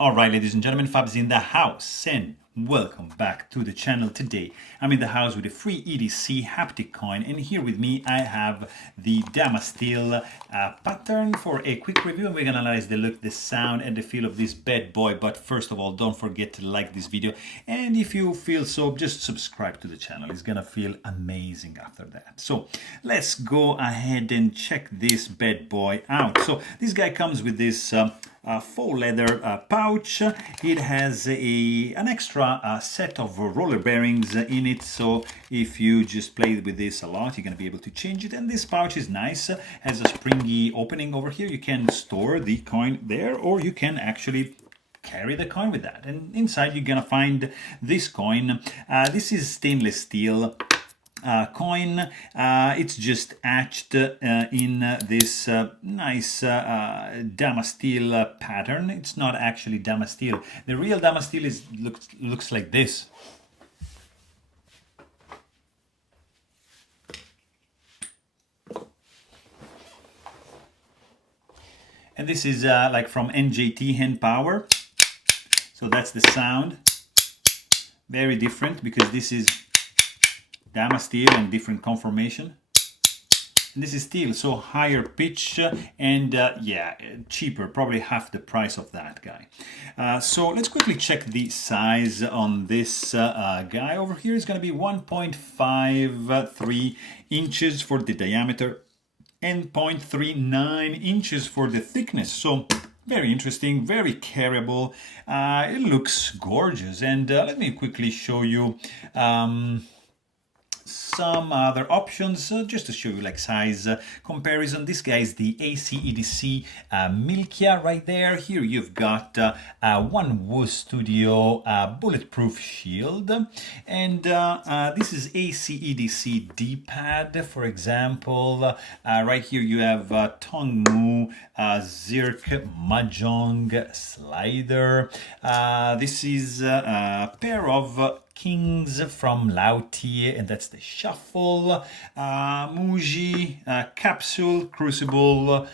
All right, ladies and gentlemen, Fab's in the house, and welcome back to the channel. Today I'm in the house with a FreeEDC Haptic coin, and here with me I have the Damasteel pattern for a quick review, and we're gonna analyze the look, the sound, and the feel of this bad boy. But first of all, don't forget to like this video, and if you feel so, just subscribe to the channel. It's gonna feel amazing after that. So let's go ahead and check this bad boy out. So this guy comes with this faux leather pouch. It has an extra set of roller bearings in it, so if you just play with this a lot, you're going to be able to change it. And this pouch is nice, has a springy opening over here. You can store the coin there, or you can actually carry the coin with that. And inside you're gonna find this coin. This is stainless steel coin. It's just etched in this nice Damasteel pattern. It's not actually Damasteel. The real Damasteel looks like this. And this is like from NJT Hand Power. So that's the sound. Very different because this is Damasteel and different conformation. And this is steel, so higher pitch and yeah, cheaper, probably half the price of that guy. So let's quickly check the size on this guy. Over here is going to be 1.53 inches for the diameter and 0.39 inches for the thickness. So very interesting, very carryable. It looks gorgeous. And let me quickly show you some other options just to show you like size comparison. This guy is the FreeEDC Milkia right there. Here you've got one Woo Studio bulletproof shield, and this is FreeEDC D-pad, for example. Right here you have Tongmu Zirk Mahjong slider. This is a pair of Kings from Lauti, and that's the shuffle. Muji capsule crucible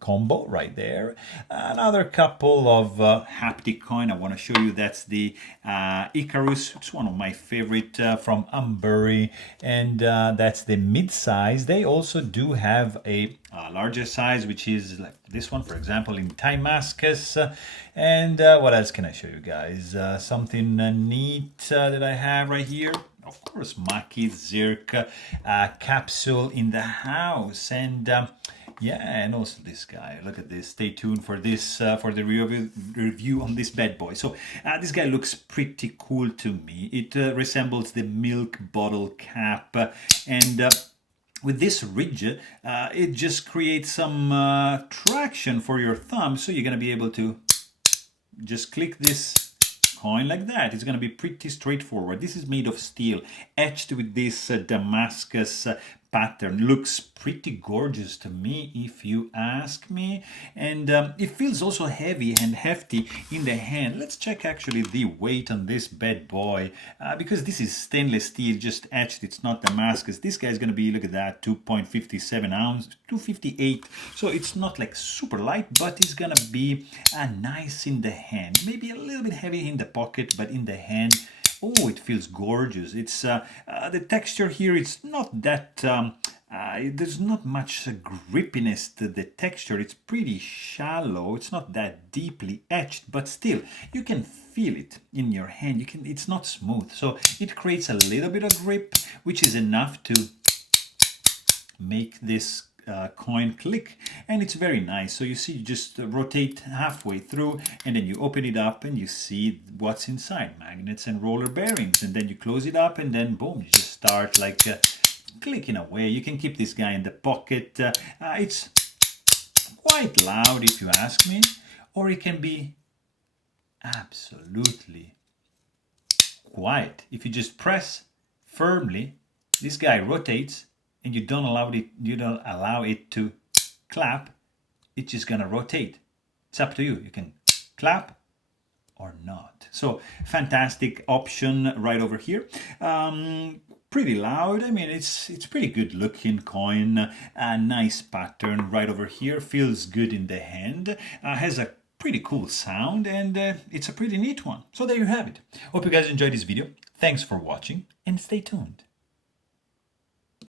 combo right there. Another couple of haptic coin I want to show you. That's the Icarus. It's one of my favorite from Umbury, and that's the mid-size. They also do have a larger size, which is like this one, for example, in Damascus. And what else can I show you guys? Something neat that I have right here. Of course, Maki Zirk capsule in the house. And yeah, and also this guy. Look at this. Stay tuned for this, for the review on this bad boy. So this guy looks pretty cool to me. It resembles the milk bottle cap, and with this ridge, it just creates some traction for your thumb, so you're going to be able to just click this coin like that. It's going to be pretty straightforward. This is made of steel, etched with this Damascus pattern. Looks pretty gorgeous to me, if you ask me. And it feels also heavy and hefty in the hand. Let's check actually the weight on this bad boy, because this is stainless steel, just etched. It's not Damascus. This guy is going to be, look at that, 2.57 ounce, 258. So it's not like super light, but it's going to be nice in the hand. Maybe a little bit heavy in the pocket, but in the hand, oh, it feels gorgeous. It's the texture here, it's not that there's not much grippiness to the texture. It's pretty shallow. It's not that deeply etched, but still you can feel it in your hand. It's not smooth, so it creates a little bit of grip, which is enough to make this coin click, and it's very nice. So you see, you just rotate halfway through, and then you open it up and you see what's inside, magnets and roller bearings, and then you close it up, and then boom, you just start like clicking away. You can keep this guy in the pocket. It's quite loud, if you ask me, or it can be absolutely quiet. If you just press firmly, this guy rotates, and you don't allow it to clap. It's just gonna rotate. It's up to you. You can clap or not. So fantastic option right over here. Pretty loud. I mean, it's pretty good looking coin. A nice pattern right over here. Feels good in the hand. Has a pretty cool sound, and it's a pretty neat one. So there you have it. Hope you guys enjoyed this video. Thanks for watching, and stay tuned.